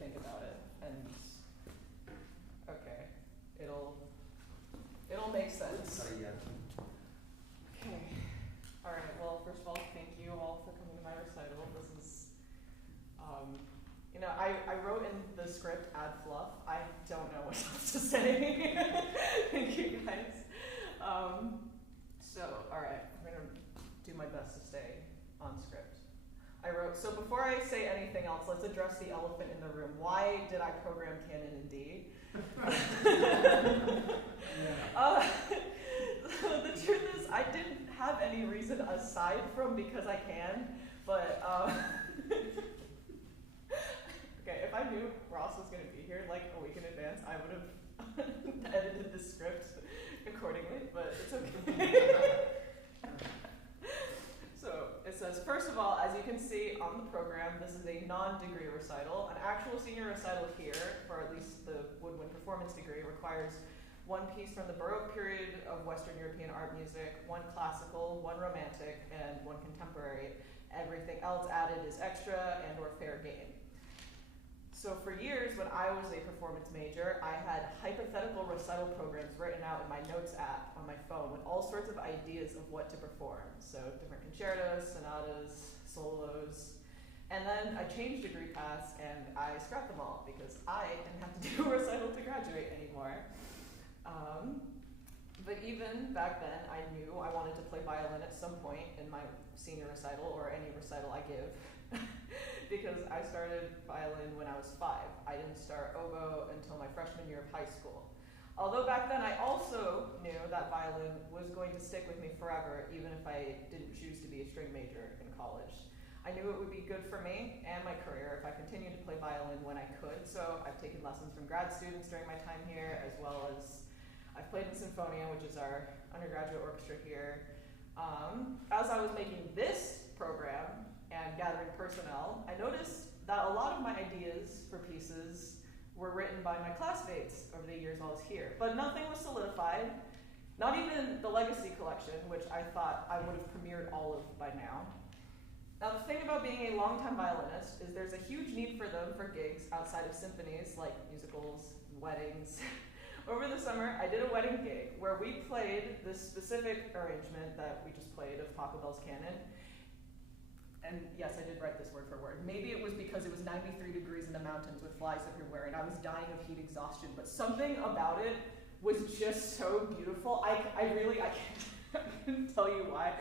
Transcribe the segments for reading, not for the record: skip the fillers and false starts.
think about it, and okay, it'll make sense. Okay. All right. Well, first of all, thank you all for coming to my recital. This is, I wrote in the script ad fluff. I don't know what else to say. Thank you guys. So, all right, I'm gonna do my best to stay on script. I wrote, so before I say anything else, let's address the elephant in the room. Why did I program Canon in D? The truth is, I didn't have any reason aside from because I can, but okay, if I knew Ross was going to be here like a week in advance, I would have edited the script accordingly, but it's okay. So it says, first of all, as you can see on the program, this is a non-degree recital. An actual senior recital here, for at least the woodwind performance degree, requires one piece from the Baroque period of Western European art music, one classical, one romantic, and one contemporary. Everything else added is extra and or fair game. So for years, when I was a performance major, I had hypothetical recital programs written out in my notes app on my phone with all sorts of ideas of what to perform. So different concertos, sonatas, solos. And then I changed degree paths and I scrapped them all because I didn't have to do a recital to graduate anymore. But even back then, I knew I wanted to play violin at some point in my senior recital or any recital I give. Because I started violin when I was 5. I didn't start oboe until my freshman year of high school. Although back then I also knew that violin was going to stick with me forever, even if I didn't choose to be a string major in college. I knew it would be good for me and my career if I continued to play violin when I could, so I've taken lessons from grad students during my time here, as well as I've played in Sinfonia, which is our undergraduate orchestra here. As I was making this program and gathering personnel, I noticed that a lot of my ideas for pieces were written by my classmates over the years while I was here. But nothing was solidified, not even the Legacy collection, which I thought I would have premiered all of by now. Now the thing about being a longtime violinist is there's a huge need for them for gigs outside of symphonies, like musicals, weddings. Over the summer, I did a wedding gig where we played this specific arrangement that we just played of Taco Bell's Canon. And yes, I did write this word for word. Maybe it was because it was 93 degrees in the mountains with flies everywhere and I was dying of heat exhaustion, but something about it was just so beautiful. I can't tell you why.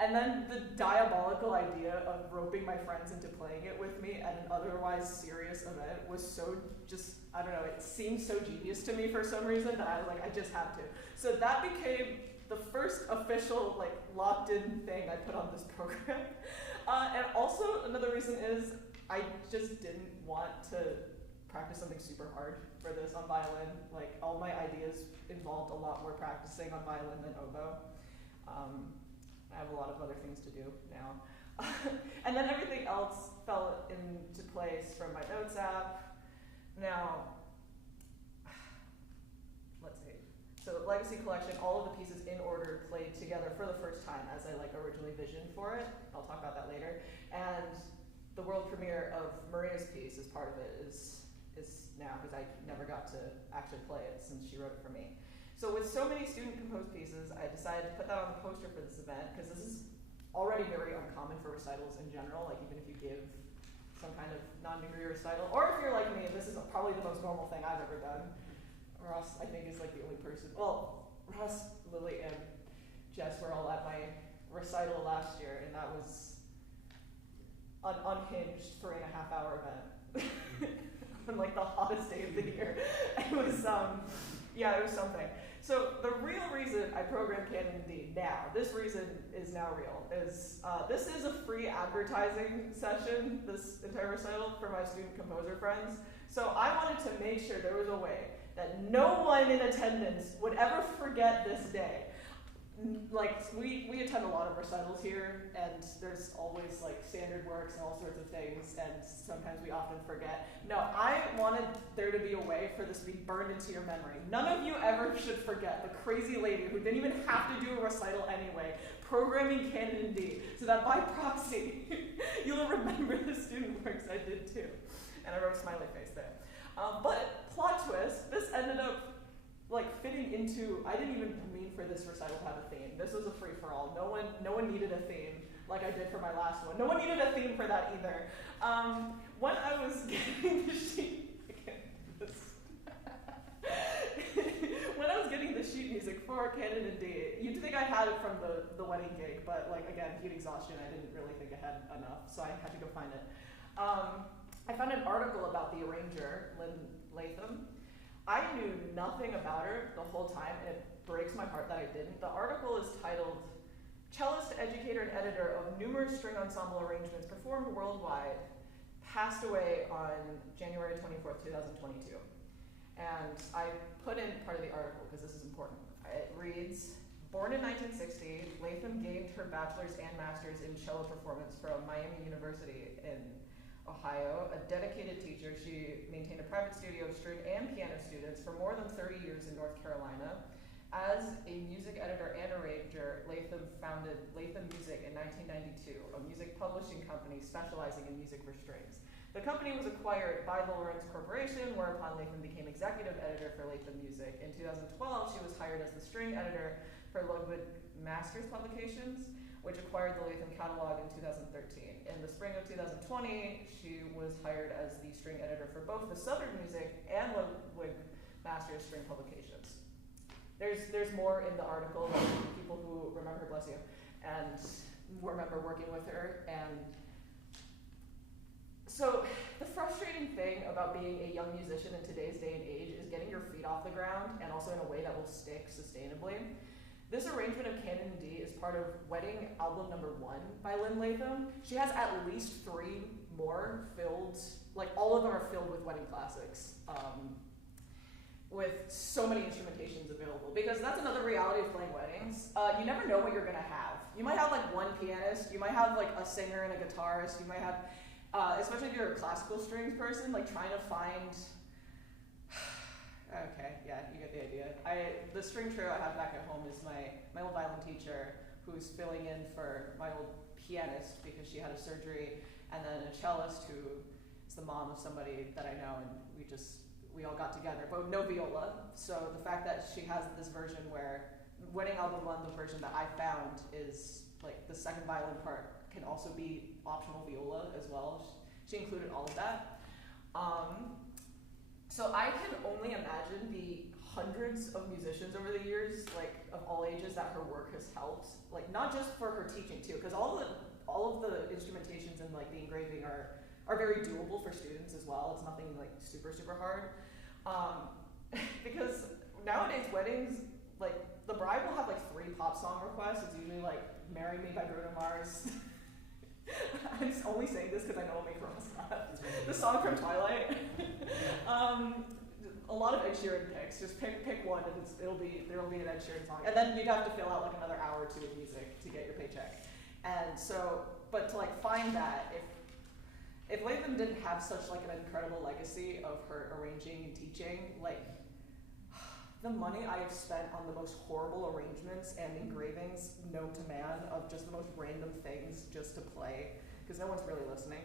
And then the diabolical idea of roping my friends into playing it with me at an otherwise serious event was so just, I don't know, it seemed so genius to me for some reason that I was like, I just have to. So that became the first official, like, locked-in thing I put on this program. And also, another reason is I just didn't want to practice something super hard for this on violin. Like, all my ideas involved a lot more practicing on violin than oboe. I have a lot of other things to do now. And then everything else fell into place from my notes app. Now, let's see. So Legacy Collection, all of the pieces in order played together for the first time as I originally visioned for it. I'll talk about that later. And the world premiere of Maria's piece as part of it is now, because I never got to actually play it since she wrote it for me. So with so many student-composed pieces, I decided to put that on the poster for this event, because this is already very uncommon for recitals in general, like even if you give some kind of non-degree recital, or if you're like me, this is probably the most normal thing I've ever done. Ross, I think, is like the only person, well, Ross, Lily, and Jess were all at my recital last year, and that was an unhinged 3.5-hour event. On like the hottest day of the year. It was, yeah, it was something. So the real reason I programmed Canon in D now, this reason is now real, is this is a free advertising session, this entire recital, for my student composer friends. So I wanted to make sure there was a way that no one in attendance would ever forget this day. Like, we attend a lot of recitals here, and there's always like standard works and all sorts of things, and sometimes we often forget. No, I wanted there to be a way for this to be burned into your memory. None of you ever should forget the crazy lady who didn't even have to do a recital anyway, programming Canon in D, so that by proxy, you'll remember the student works I did too. and I wrote a smiley face there. But plot twist, this ended up like fitting into, I didn't even mean for this recital to have a theme. This was a free-for-all. No one needed a theme like I did for my last one. No one needed a theme for that either. When I was getting the sheet, when I was getting the sheet music for Canon and D, you'd think I had it from the wedding gig, but like again, heat exhaustion, I didn't really think I had enough, so I had to go find it. I found an article about the arranger, Lynne Latham. I knew nothing about her the whole time, and it breaks my heart that I didn't. The article is titled, "Cellist, Educator, and Editor of Numerous String Ensemble Arrangements Performed Worldwide, Passed Away on January 24th, 2022. And I put in part of the article because this is important. It reads, born in 1960, Latham gained her bachelor's and master's in cello performance from Miami University in Ohio. A dedicated teacher, she maintained a private studio of string and piano students for more than 30 years in North Carolina. As a music editor and arranger, Latham founded Latham Music in 1992, a music publishing company specializing in music for strings. The company was acquired by the Lawrence Corporation, whereupon Latham became executive editor for Latham Music. In 2012, she was hired as the string editor for Ludwig Masters Publications, which acquired the Latham catalog in 2013. In the spring of 2020, she was hired as the string editor for both the Southern Music and Ludwig Masters string publications. There's more in the article, like people who remember her, bless you, and remember working with her. And so the frustrating thing about being a young musician in today's day and age is getting your feet off the ground, and also in a way that will stick sustainably. This arrangement of Canon D is part of Wedding Album #1 by Lynne Latham. She has at least 3 more filled, like all of them are filled with wedding classics, with so many instrumentations available. Because that's another reality of playing weddings. You never know what you're gonna have. You might have like one pianist, you might have like a singer and a guitarist, you might have, especially if you're a classical strings person, like trying to find, okay, yeah, you get the idea. The string trio I have back at home is my old violin teacher, who's filling in for my old pianist because she had a surgery, and then a cellist who is the mom of somebody that I know, and we all got together, but no viola. So the fact that she has this version where Wedding Album 1, the version that I found, is like the second violin part can also be optional viola as well. She included all of that. So I can only imagine the hundreds of musicians over the years, like of all ages, that her work has helped. Like not just for her teaching too, because all of the instrumentations and like the engraving are very doable for students as well. It's nothing like super hard. Because nowadays weddings, like the bride will have like 3 pop song requests. It's usually like "Marry Me" by Bruno Mars. I'm just only saying this because I know it'll make Ross laugh. The song from Twilight. A lot of Ed Sheeran picks. Just pick one, and there'll be an Ed Sheeran song, and then you'd have to fill out like another hour or 2 of music to get your paycheck. And so, but to like find that, if Latham didn't have such like an incredible legacy of her arranging and teaching, like the money I have spent on the most horrible arrangements and engravings known to man of just the most random things just to play, because no one's really listening.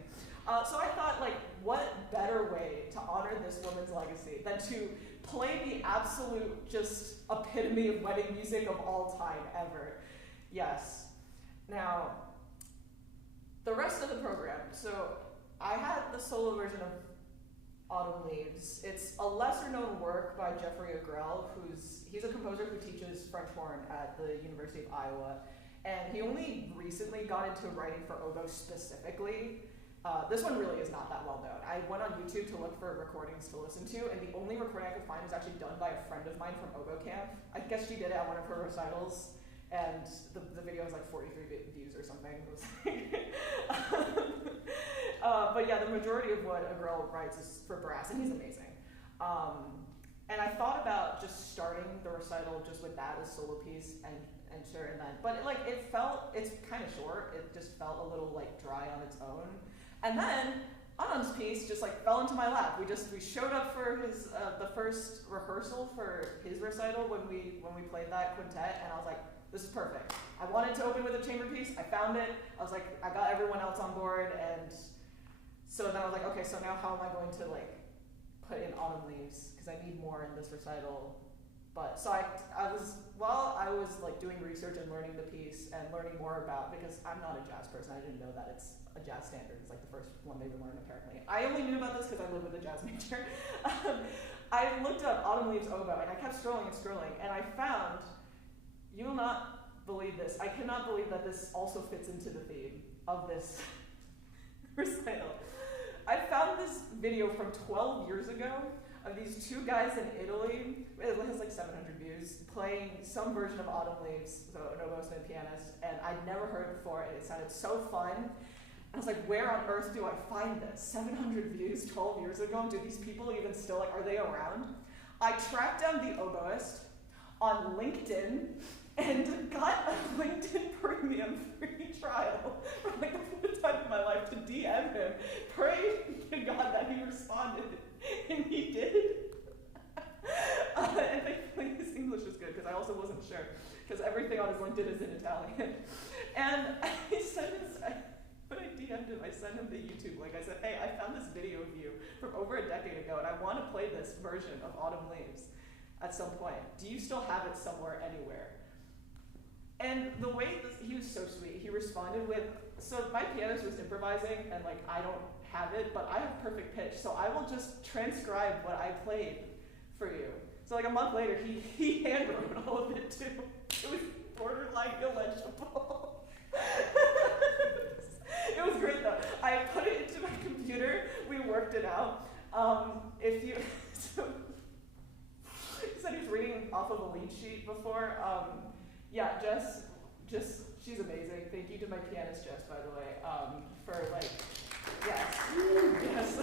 So I thought, like, what better way to honor this woman's legacy than to play the absolute just epitome of wedding music of all time ever. Yes. Now, the rest of the program. So I had the solo version of Autumn Leaves. It's a lesser known work by Professor Agrell, he's a composer who teaches French horn at the University of Iowa, and he only recently got into writing for oboe specifically. This one really is not that well known. I went on YouTube to look for recordings to listen to, and the only recording I could find was actually done by a friend of mine from oboe camp. I guess she did it at one of her recitals, and the video has like 43 views or something. But yeah, the majority of what Agrell writes is for brass, and he's amazing. And I thought about just starting the recital just with that as solo piece and sure, and then, but it's kind of short. It just felt a little like dry on its own. And then Anand's piece just like fell into my lap. We showed up for his the first rehearsal for his recital when we played that quintet, and I was like, this is perfect. I wanted to open with a chamber piece. I found it. I was like, I got everyone else on board, and So then I was like, okay, so now how am I going to like put in Autumn Leaves, because I need more in this recital. But so I was, while I was like doing research and learning the piece and learning more about, because I'm not a jazz person, I didn't know that it's a jazz standard. It's like the first one they would learn apparently. I only knew about this because I live with a jazz major. I looked up Autumn Leaves oboe and I kept scrolling and scrolling, and I found, you will not believe this, I cannot believe that this also fits into the theme of this recital. I found this video from 12 years ago of these two guys in Italy, it has like 700 views, playing some version of Autumn Leaves, so an oboist and a pianist, and I'd never heard it before, and it sounded so fun. I was like, where on earth do I find this? 700 views 12 years ago, do these people even still, like, are they around? I tracked down the oboist on LinkedIn and got a LinkedIn premium free trial for like the first time in my life to DM him, pray to God that he responded. And he did. And thankfully his English is good, because I also wasn't sure, because everything on his LinkedIn is in Italian. And when I DM'd him, I sent him the YouTube link. I said, hey, I found this video of you from over a decade ago, and I want to play this version of Autumn Leaves at some point. Do you still have it somewhere, anywhere? And the way he was so sweet, he responded with, so my pianist was improvising, and like I don't have it, but I have perfect pitch, so I will just transcribe what I played for you. So like a month later, he handwrote all of it too. It was borderline illegible. It was great though. I put it into my computer, we worked it out. So he said he was reading off of a Leach sheet before. Yeah, Jess, she's amazing. Thank you to my pianist, Jess, by the way, for like, yes.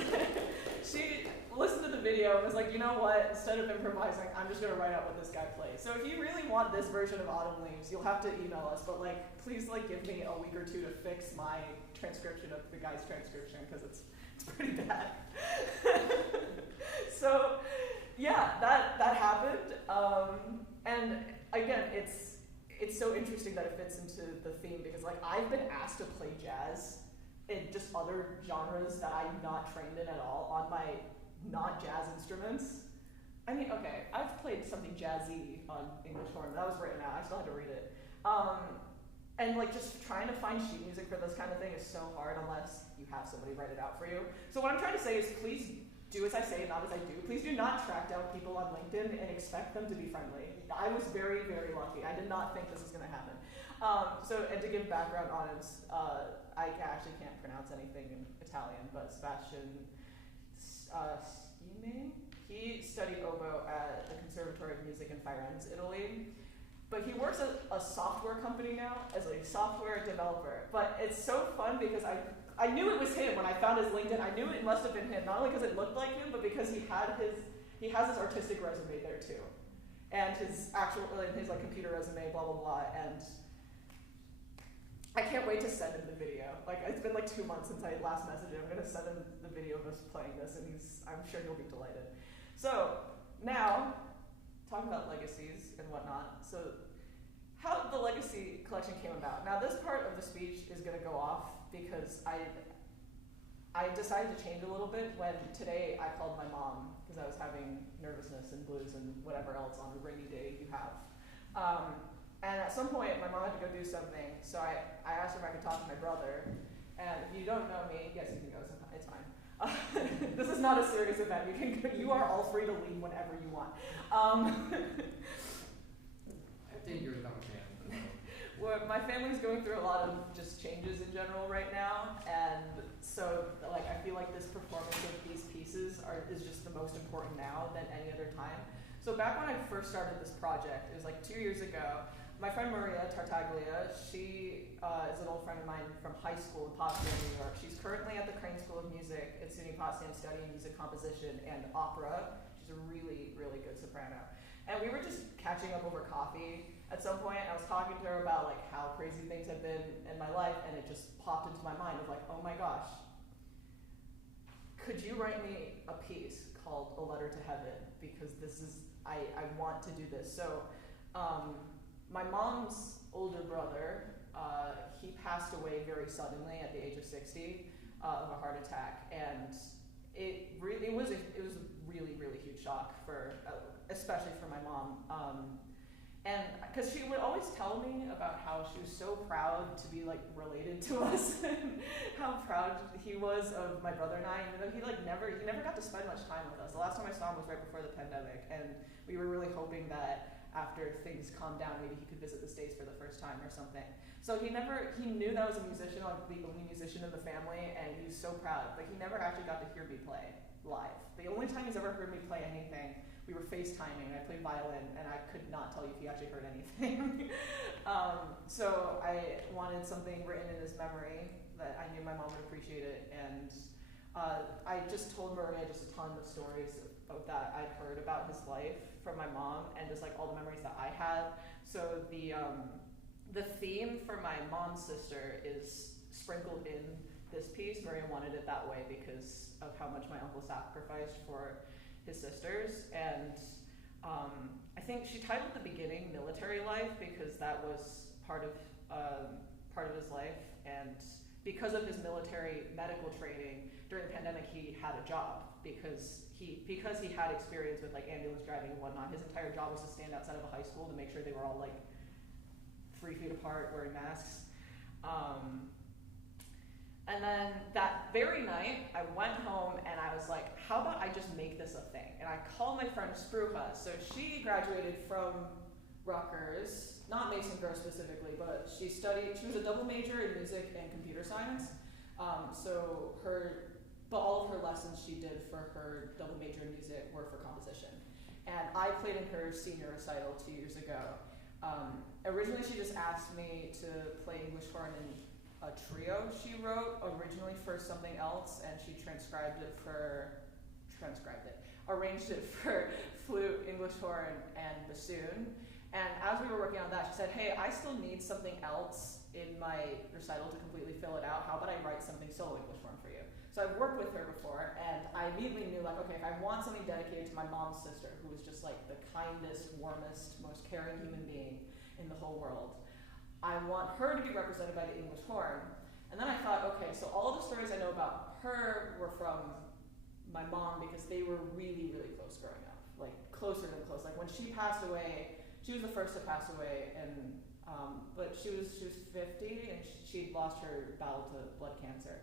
She listened to the video and was like, you know what, instead of improvising, I'm just gonna write out what this guy plays. So if you really want this version of Autumn Leaves, you'll have to email us, but like, please like give me a week or two to fix my transcription of the guy's transcription, because it's pretty bad. So yeah, that happened. And again, it's so interesting that it fits into the theme, because like I've been asked to play jazz in just other genres that I'm not trained in at all on my not jazz instruments. I mean, okay, I've played something jazzy on English horn, but that was written out, I still had to read it. And like just trying to find sheet music for this kind of thing is so hard unless you have somebody write it out for you. So what I'm trying to say is, please do as I say, not as I do. Please do not track down people on LinkedIn and expect them to be friendly. I was very, very lucky. I did not think this was going to happen. And to give background on it, I actually can't pronounce anything in Italian, but Sebastian Scimé, he studied oboe at the Conservatory of Music in Firenze, Italy. But he works at a software company now as a software developer. But it's so fun because I knew it was him when I found his LinkedIn. I knew it must have been him, not only because it looked like him, but because he has his artistic resume there too, and his like computer resume, blah blah blah. And I can't wait to send him the video. Like, it's been like 2 months since I last messaged him. I'm gonna send him the video of us playing this, and I'm sure he'll be delighted. So now, talking about legacies and whatnot. So how the legacy collection came about. Now this part of the speech is gonna go off because I decided to change a little bit when today I called my mom because I was having nervousness and blues and whatever else on a rainy day you have. And at some point, my mom had to go do something, so I asked her if I could talk to my brother. And if you don't know me, yes, you can go, it's fine. This is not a serious event. You are all free to leave whenever you want. I think you're not a fan. Well, my family's going through a lot of just changes in general right now, and so like I feel like this performance of these pieces is just the most important now than any other time. So back when I first started this project, it was like 2 years ago. My friend Maria Tartaglia, she is an old friend of mine from high school in Potsdam, New York. She's currently at the Crane School of Music at SUNY Potsdam studying music composition and opera. She's a really, really good soprano. And we were just catching up over coffee at some point. I was talking to her about like how crazy things had been in my life, and it just popped into my mind of like, oh my gosh, could you write me a piece called A Letter to Heaven? Because this is, I want to do this. So my mom's older brother, he passed away very suddenly at the age of 60. of a heart attack, and it was a really, really huge shock for, especially for my mom. And because she would always tell me about how she was so proud to be like related to us, and how proud he was of my brother and I, even though he never got to spend much time with us. The last time I saw him was right before the pandemic, and we were really hoping that after things calmed down, maybe he could visit the States for the first time or something. So he knew that I was a musician, like the only musician in the family, and he was so proud, but he never actually got to hear me play live. The only time he's ever heard me play anything, we were FaceTiming, and I played violin, and I could not tell you if he actually heard anything. So I wanted something written in his memory that I knew my mom would appreciate it, and I just told Maria just a ton of stories of that I'd heard about his life from my mom, and just like all the memories that I had. So the theme for my mom's sister is sprinkled in this piece. Maria wanted it that way because of how much my uncle sacrificed for his sisters, and I think she titled the beginning "Military Life" because that was part of his life, and because of his military medical training during the pandemic, he had a job because he had experience with like ambulance driving and whatnot. His entire job was to stand outside of a high school to make sure they were all like 3 feet apart, wearing masks. And then that very night, I went home and I was like, how about I just make this a thing? And I called my friend Spruha. So she graduated from Rutgers, not Mason Gross specifically, but she was a double major in music and computer science. But all of her lessons she did for her double major in music were for composition. And I played in her senior recital 2 years ago. Originally she just asked me to play English horn in a trio she wrote originally for something else, and she arranged it for flute, English horn, and bassoon. And as we were working on that, she said, hey, I still need something else in my recital to completely fill it out. How about I write something solo English horn for you? So I've worked with her before, and I immediately knew, like, okay, if I want something dedicated to my mom's sister, who was just like the kindest, warmest, most caring human being in the whole world, I want her to be represented by the English horn. And then I thought, okay, so all the stories I know about her were from my mom because they were really, really close growing up, like closer than close. Like when she passed away, she was the first to pass away, and but she was 50, and she'd lost her battle to blood cancer.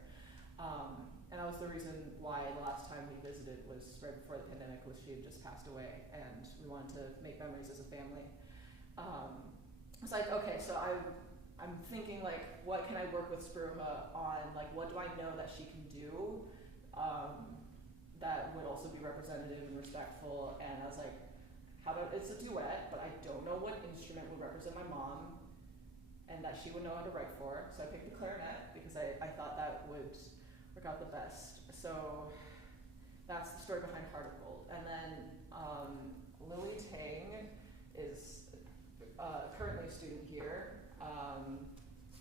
And that was the reason why the last time we visited was right before the pandemic, was she had just passed away, and we wanted to make memories as a family. It's like, okay, so I'm thinking, like, what can I work with Spruha on? Like, what do I know that she can do that would also be representative and respectful? And I was like, how about it's a duet, but I don't know what instrument would represent my mom and that she would know how to write for. So I picked the clarinet because I thought that would work out the best. So that's the story behind Heart of Gold. And then Tang is currently a student here,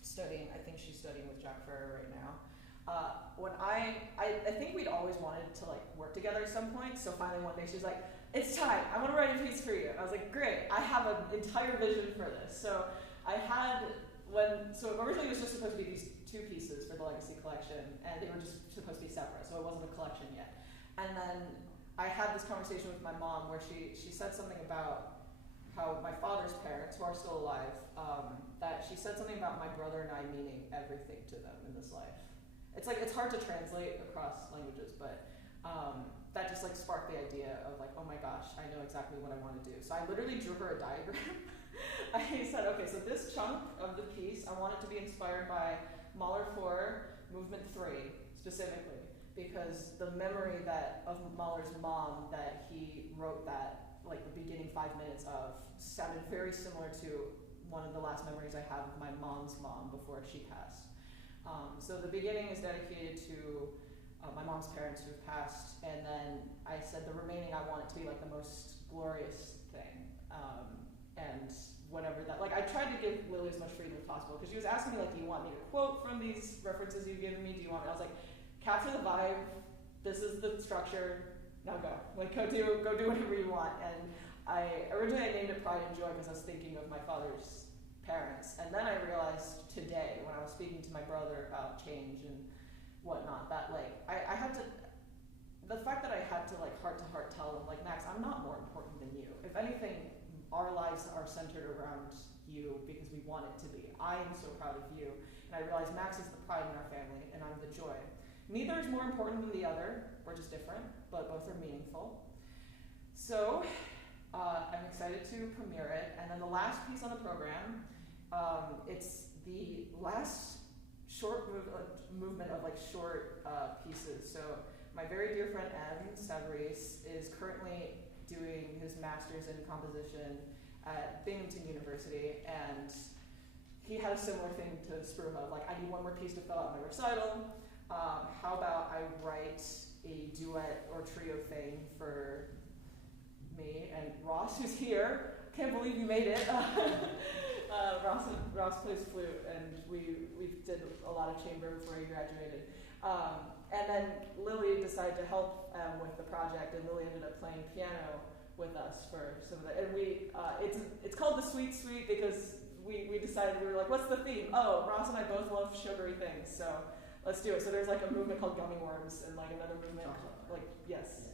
studying. I think she's studying with Jack Ferrer right now. When I think we'd always wanted to like work together at some point. So finally one day she's like, "It's time. I want to write a piece for you." And I was like, "Great! I have an entire vision for this." So originally it was just supposed to be these 2 pieces for the Legacy collection, and they were just supposed to be separate, so it wasn't a collection yet. And then I had this conversation with my mom where she said something about how my father's parents, who are still alive, that she said something about my brother and I meaning everything to them in this life. It's like, it's hard to translate across languages, but that just like sparked the idea of like, oh my gosh, I know exactly what I want to do. So I literally drew her a diagram. I said, okay, so this chunk of the piece, I want it to be inspired by Mahler 4, Movement 3, specifically, because the memory of Mahler's mom that he wrote that, like the beginning 5 minutes of, sounded very similar to one of the last memories I have of my mom's mom before she passed. So the beginning is dedicated to my mom's parents who have passed, and then I said the remaining I want it to be like the most glorious thing. And whatever that, like I tried to give Lily as much freedom as possible, because she was asking me like, do you want me to quote from these references you've given me? Do you want me? I was like, capture the vibe, this is the structure, now go. Like go do whatever you want. And originally I named it Pride and Joy because I was thinking of my father's parents. And then I realized today when I was speaking to my brother about change and whatnot, that like, I had to, the fact that I had to like heart-to-heart tell him, like, Max, I'm not more important than you. If anything, our lives are centered around you because we want it to be. I am so proud of you. And I realized Max is the pride in our family, and I'm the joy. Neither is more important than the other. We're just different, but both are meaningful. So I'm excited to premiere it. And then the last piece on the program, it's the last short movement of like short pieces. So my very dear friend Savarese is currently doing his master's in composition at Binghamton University, and he had a similar thing to Spruha, like, I need one more piece to fill out my recital. How about I write a duet or trio thing for me and Ross, who's here. Can't believe you made it. Ross plays flute, and we did a lot of chamber before he graduated. And then Lily decided to help with the project, and Lily ended up playing piano with us for some of it. And it's called the Sweet Suite because we decided, we were like, what's the theme? Oh, Ross and I both love sugary things, so let's do it. So there's like a movement called Gummy Worms, and like another movement, like, yes.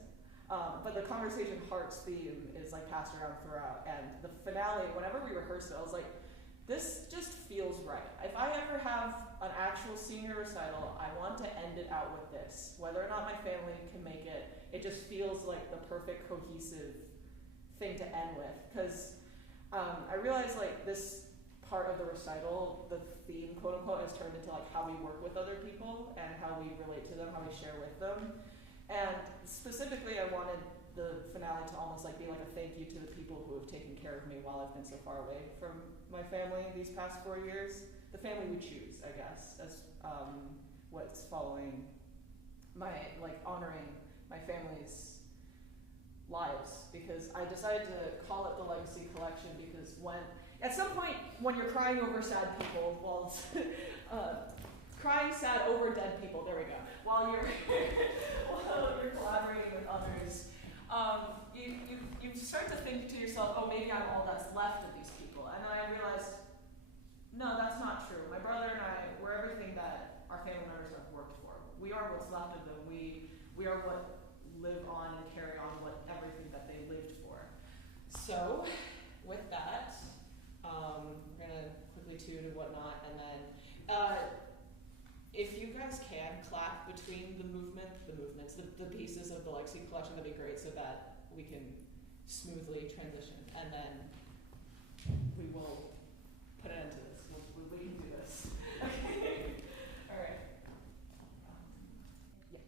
But the conversation hearts theme is like passed around throughout, and the finale, whenever we rehearsed it, I was like, this just feels right. If I ever have an actual senior recital, I want to end it out with this. Whether or not my family can make it, it just feels like the perfect cohesive thing to end with. Because I realized like this part of the recital, the theme, quote unquote, has turned into like how we work with other people and how we relate to them, how we share with them. And specifically, I wanted the finale to almost like be like a thank you to the people who have taken care of me while I've been so far away from my family these past 4 years. The family we choose, I guess, as what's following my, like, honoring my family's lives, because I decided to call it the Legacy Collection because at some point when you're crying over sad people, crying sad over dead people, there we go, while you're collaborating with others, you start to think to yourself, oh, maybe I'm all that's left of these people. And then I realized, no, that's not true. My brother and I, we're everything that our family members have worked for. We are what's left of them. We are what live on and carry on everything that they lived for. So, with that, we're gonna quickly tune and whatnot, and then if you guys can clap between the pieces of the Legacy Collection, that'd be great, so that we can smoothly transition, and then we will put an end to this. We can do this. Okay. All right. Yeah.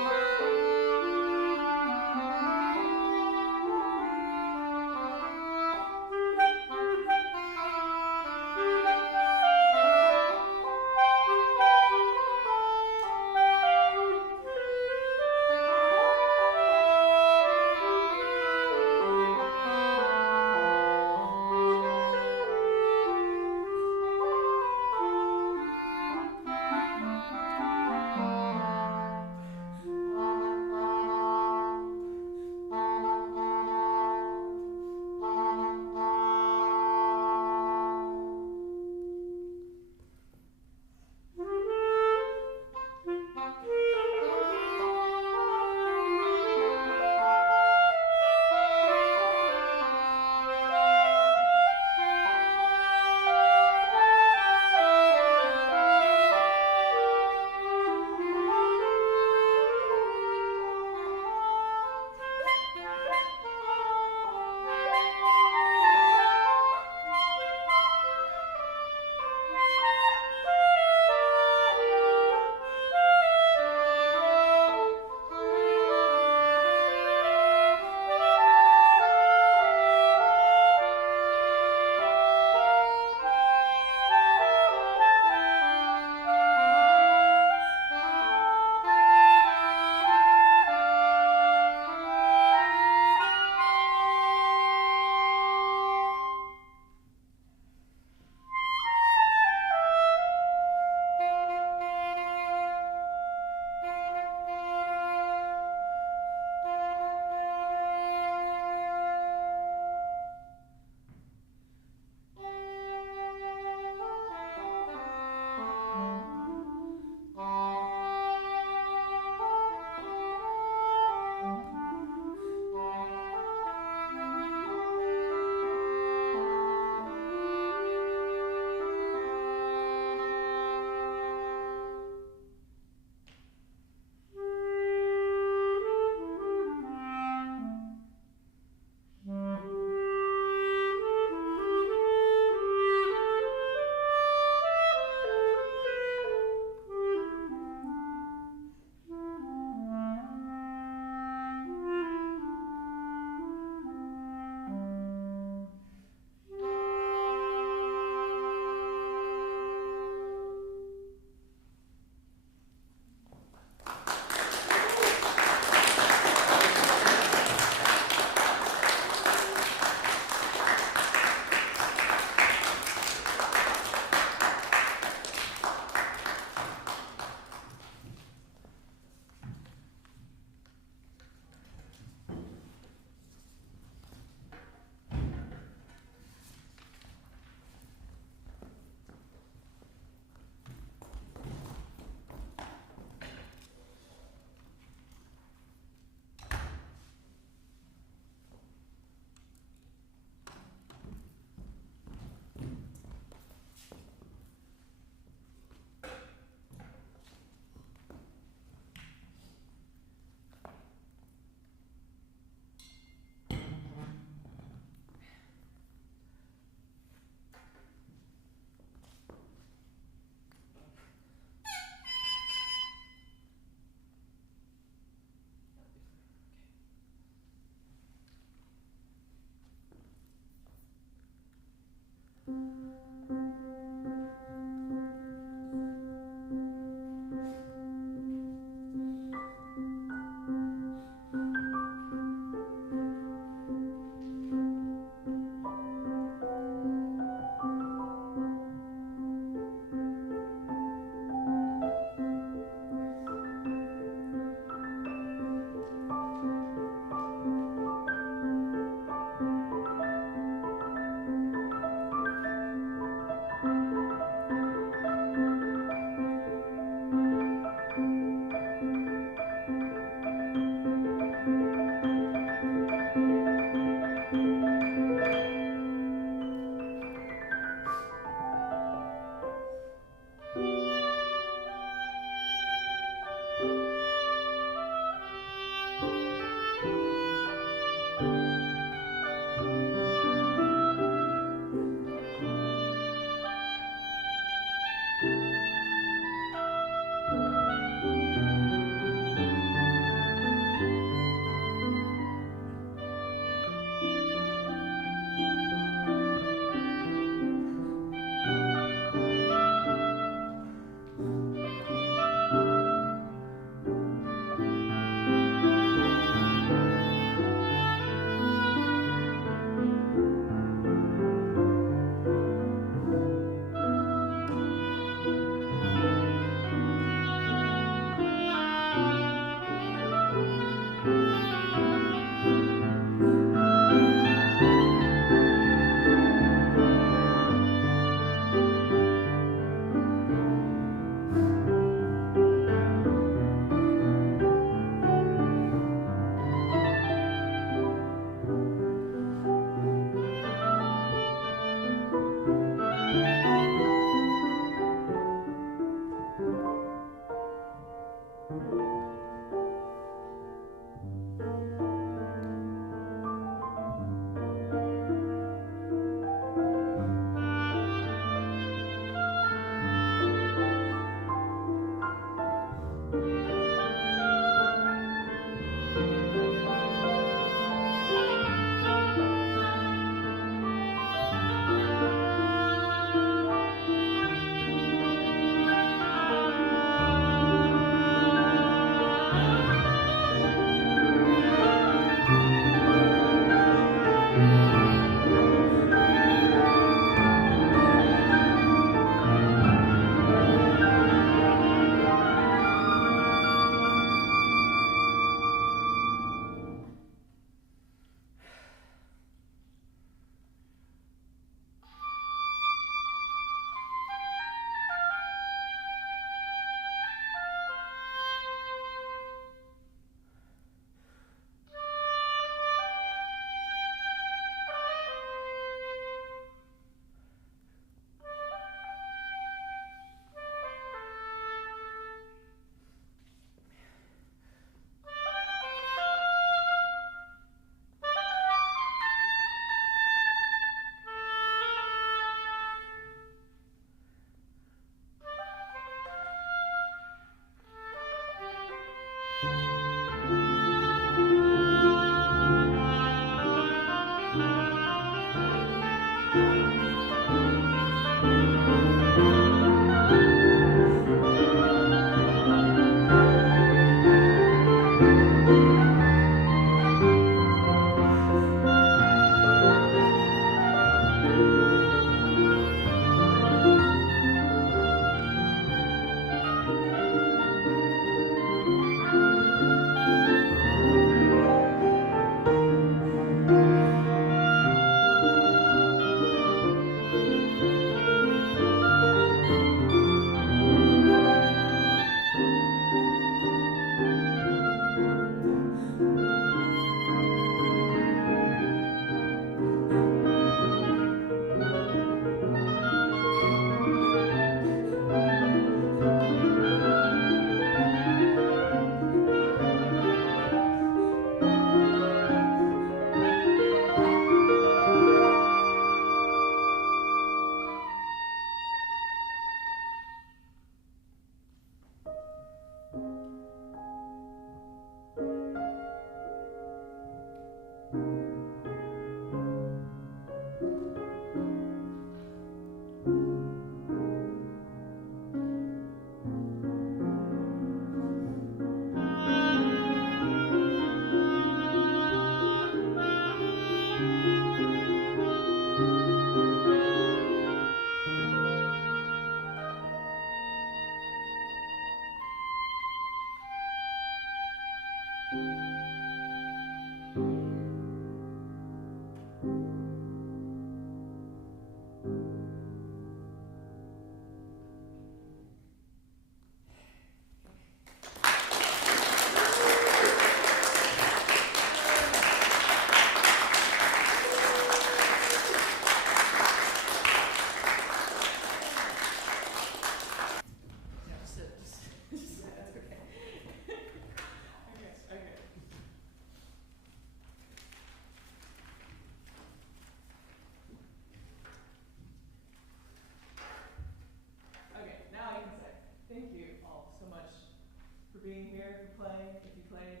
for being here, for playing, if you played.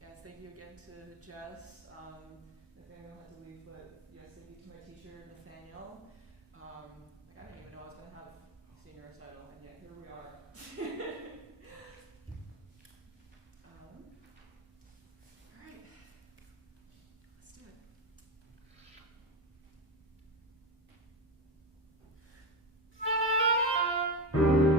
Yes, thank you again to Jess. Nathaniel had to leave, but yes, thank you to my teacher, Nathaniel. I didn't even know I was going to have a senior recital, and yet here we are. All right, let's do it.